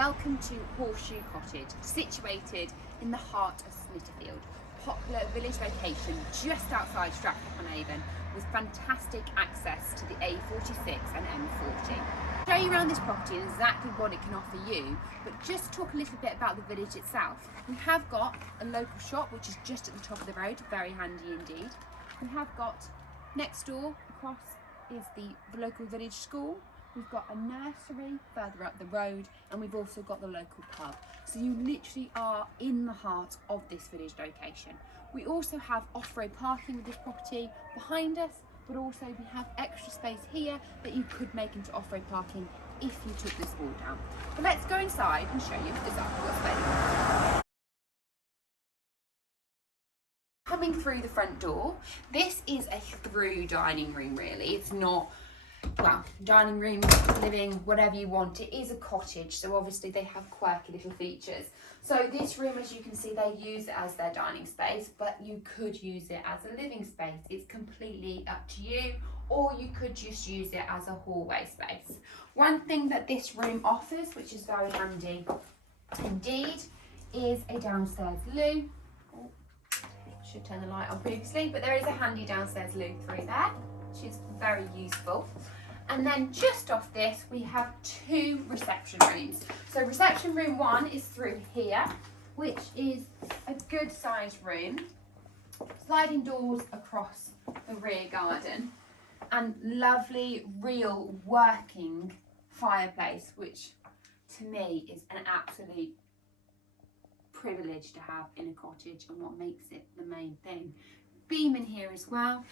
Welcome to Horseshoe Cottage, situated in the heart of Snitterfield, popular village location just outside Stratford-upon-Avon, with fantastic access to the A46 and M40. I'll show you around this property and exactly what it can offer you, but just talk a little bit about the village itself. We have got a local shop which is just at the top of the road, very handy indeed. We have got next door across is the local village school. We've got a nursery further up the road, and we've also got the local pub. So you literally are in the heart of this village location. We also have off-road parking with this property behind us, but also we have extra space here that you could make into off-road parking if you took this wall down. But let's go inside and show you exactly what's available. Coming through the front door, this is a through dining room really. It's not, well, dining room, living, whatever you want. It is a cottage, so obviously they have quirky little features. So this room, as you can see, they use it as their dining space, but you could use it as a living space. It's completely up to you, or you could just use it as a hallway space. One thing that this room offers, which is very handy indeed, is a downstairs loo. Should turn the light on previously, but there is a handy downstairs loo through there, which is very useful. And then just off this, we have two reception rooms. So reception room one is through here, which is a good sized room. Sliding doors across the rear garden, and lovely, real working fireplace, which to me is an absolute privilege to have in a cottage, and what makes it the main thing. Beam in here as well,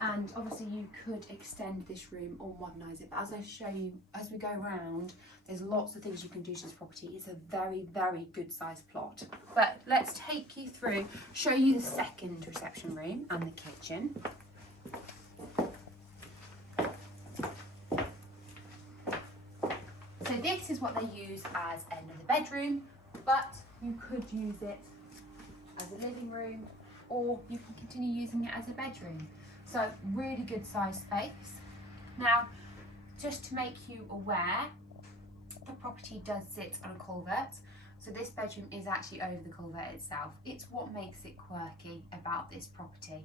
and obviously you could extend this room or modernise it, but as I show you as we go around, there's lots of things you can do to this property. It's a very, very good sized plot. But let's take you through, show you the second reception room and the kitchen. So this is what they use as another bedroom, but you could use it as a living room, or you can continue using it as a bedroom. So really good size space. Now, just to make you aware, the property does sit on a culvert. So this bedroom is actually over the culvert itself. It's what makes it quirky about this property.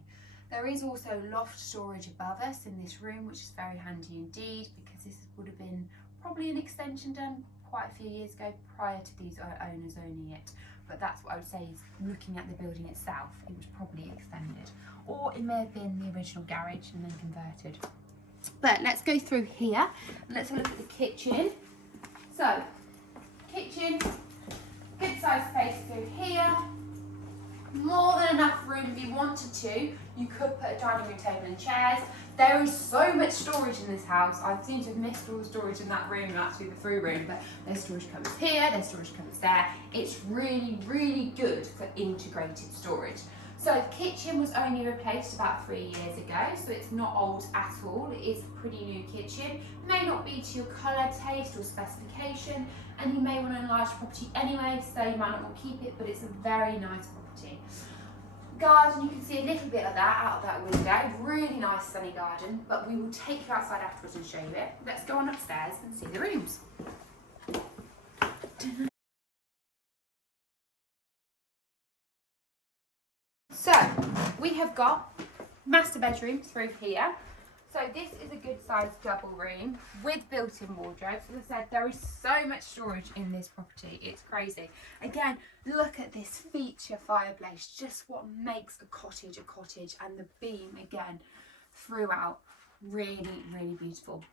There is also loft storage above us in this room, which is very handy indeed, because this would have been probably an extension done quite a few years ago prior to these owners owning it. But that's what I would say is, looking at the building itself, it was probably extended, or it may have been the original garage and then converted. But let's go through here and let's have a look at the kitchen. So kitchen, good size space through here, more than enough room if you wanted to. You could put a dining room table and chairs. There is so much storage in this house. I seem to have missed all the storage in that room and actually the through room, but there's storage cupboards here, there's storage cupboards there. It's really, really good for integrated storage. So the kitchen was only replaced about 3 years ago, so it's not old at all. It is a pretty new kitchen. May not be to your colour, taste or specification, and you may want to enlarge the property anyway, so you might not want to keep it, but it's a very nice property. Garden, you can see a little bit of that out of that window. Really nice sunny garden, but we will take you outside afterwards and show you it. Let's go on upstairs and see the rooms. So we have got master bedroom through here. So this is a good sized double room with built-in wardrobes. As I said, there is so much storage in this property. It's crazy. Again, look at this feature fireplace, just what makes a cottage, and the beam again throughout. Really, really beautiful.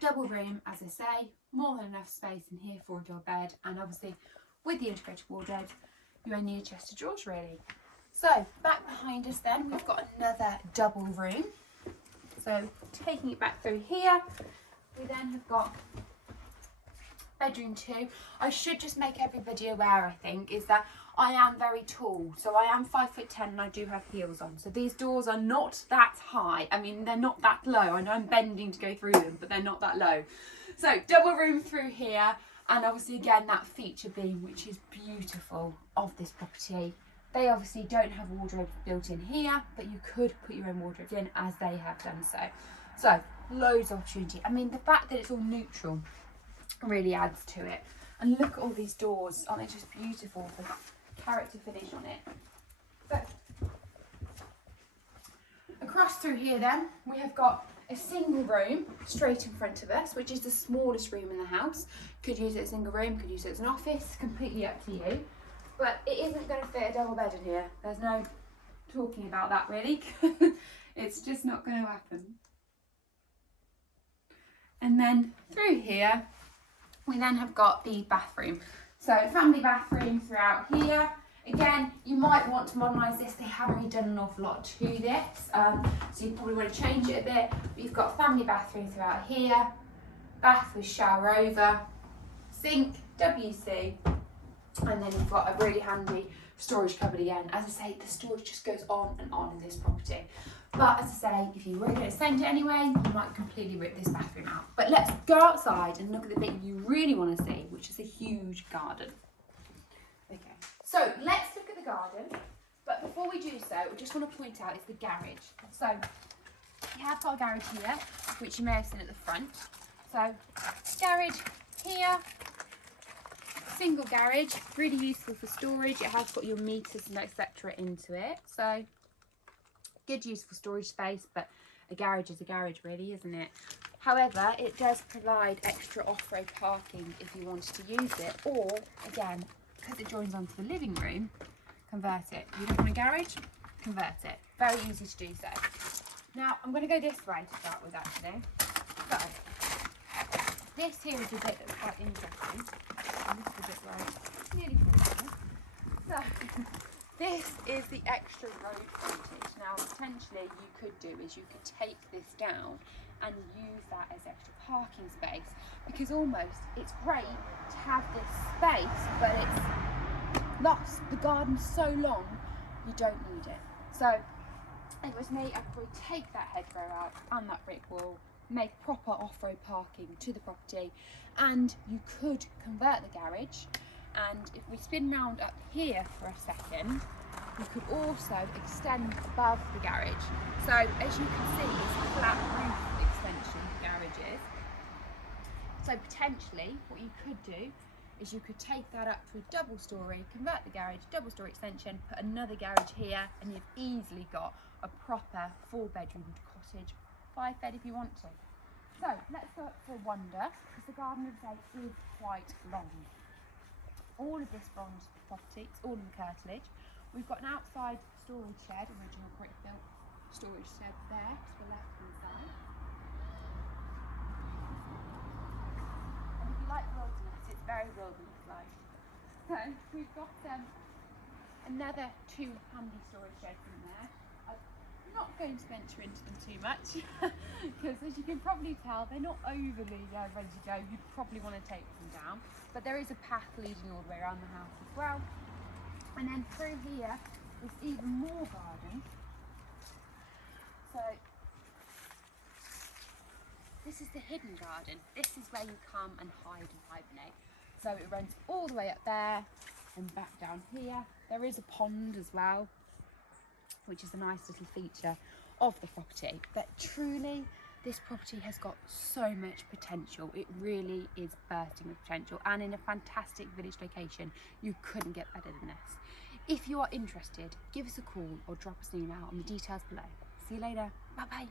Double room, as I say, more than enough space in here for a door bed, and obviously with the integrated wardrobe, you only need a chest of drawers really. So back behind us then, we've got another double room. So taking it back through here, we then have got bedroom 2. I should just make everybody aware, I think, is that I am very tall. So I am 5'10" and I do have heels on. So these doors are not that high. I mean, they're not that low. I know I'm bending to go through them, but they're not that low. So double room through here, and obviously again that feature beam, which is beautiful of this property. They obviously don't have wardrobes built in here, but you could put your own wardrobes in as they have done so. So loads of opportunity. I mean, the fact that it's all neutral really adds to it. And look at all these doors, aren't they just beautiful with the character finish on it. So, across through here then, we have got a single room straight in front of us, which is the smallest room in the house. Could use it as a single room, could use it as an office, completely up to you. But it isn't going to fit a double bed in here. There's no talking about that really. It's just not going to happen. And then through here, we then have got the bathroom. So family bathroom throughout here. Again, you might want to modernise this. They haven't really done an awful lot to this, so you probably want to change it a bit. But you've got family bathroom throughout here, bath with shower over, sink, WC, and then you've got a really handy storage cupboard again. As I say, the storage just goes on and on in this property. But as I say, if you were going to extend it anyway, you might completely rip this bathroom out. But let's go outside and look at the bit you really want to see, which is a huge garden. Okay, so let's look at the garden. But before we do so, I just want to point out is the garage. So you have got a garage here, which you may have seen at the front. So garage here, single garage, really useful for storage. It has got your meters and etc. into it. So good use for storage space, but a garage is a garage really, isn't it? However, it does provide extra off-road parking if you wanted to use it, or again, because it joins onto the living room, convert it. You don't want a garage, convert it. Very easy to do so. Now, I'm going to go this way to start with actually. So, this here is the bit that's quite interesting. And this is the bit where it's nearly full. So, this is the extra road frontage. Now, potentially you could do is you could take this down and use that as extra parking space, because almost it's great to have this space, but it's lost. The garden's so long, you don't need it. So, if it was me, I'd probably take that hedgerow out and that brick wall, make proper off-road parking to the property, and you could convert the garage. And if we spin round up here for a second, we could also extend above the garage. So as you can see, it's a flat roof extension, the garage is. So potentially what you could do is you could take that up to a double storey, convert the garage, double storey extension, put another garage here, and you've easily got a proper 4-bedroom cottage, 5-bed if you want to. So let's go up for a wander, because the garden of day is quite long. All of this bronze property, it's all in the curtilage. We've got an outside storage shed, original brick built storage shed there to the left hand side. And if you like wilderness, it's very wilderness-like. So we've got another 2 handy storage sheds in there. I'm not going to venture into them too much, because as you can probably tell, they're not overly ready to go. You'd probably want to take them down. But there is a path leading all the way around the house as well. And then through here is even more garden. So this is the hidden garden. This is where you come and hide and hibernate. So it runs all the way up there and back down here. There is a pond as well, which is a nice little feature of the property. But truly, this property has got so much potential. It really is bursting with potential, and in a fantastic village location. You couldn't get better than this. If you are interested, give us a call or drop us an email on the details below. See you later. Bye bye.